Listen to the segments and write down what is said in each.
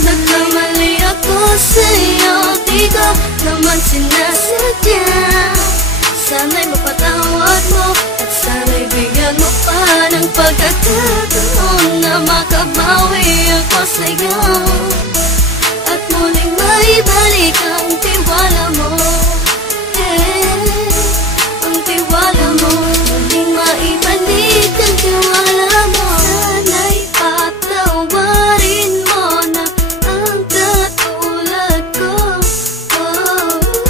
Nagkamali ako sa'yo, di ko naman sinasadya. Sana'y mapatawad mo at sana'y bigyan mo pa ng pagkakataon na makabawi ako sa'yo at muling maibalik ang tiwala mo. Ang tiwala mo, muling maibalik ang tiwala mo. Sana'y patawarin mo na ang katulad ko.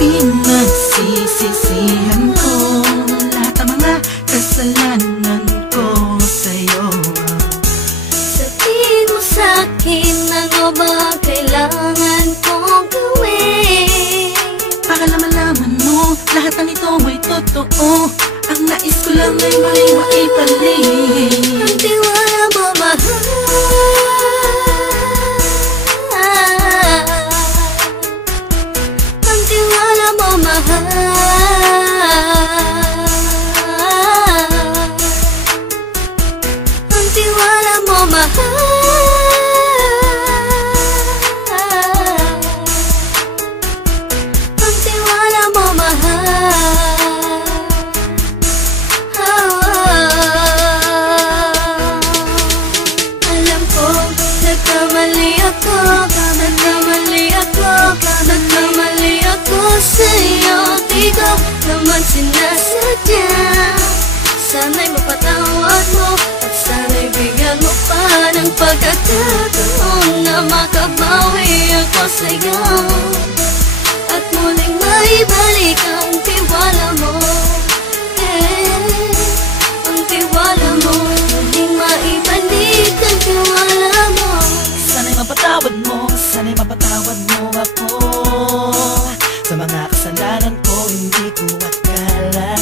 Pinagsisisihan ko lahat ng mga kasalanan ko sa'yo. Sabihin mo sa'kin ano ba kailangan kong gawin Para malaman mo lahat ng ito ay totoo. Ang nais ko lang ay maibalik ang tiwala mo, mahal. Ang tiwala mo, mahal. Ang tiwala mo, mahal. Ang tiwala mo, mahal. Alam ko, nagkamali ako sa'yo, di ko naman sinasadya. Sana'y mapatawad mo at sana'y bigyan mo pa ng pagkakataon na makabawi ako sa'yo at muling maibalik ang tiwala mo. Ang tiwala mo, muling maibalik ang tiwala mo. Sana'y mapatawad mo ako sa mga kasalanan ko. Hindi ko akala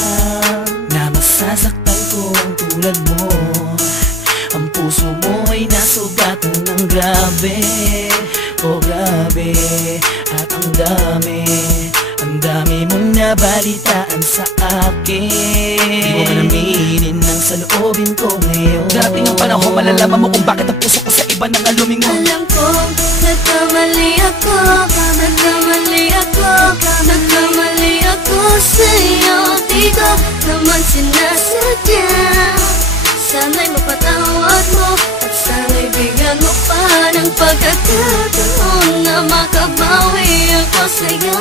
na masasaktan ko ang tulad mo. Ang puso mo ay nasugatan ng grabe, oh grabe. At ang dami mong nabalitaan sa akin. Di mo man aminin ng saloobin ko ngayon. Darating ang panahon, malalaman mo kung bakit ang puso ko sa iba nang alumingon. Alam ko, nagkamali ako sa'yo, di ko naman sinasadya. Sana'y mapatawad mo at sana'y bigyan mo pa ng pagkakataon na makabawi ako sa'yo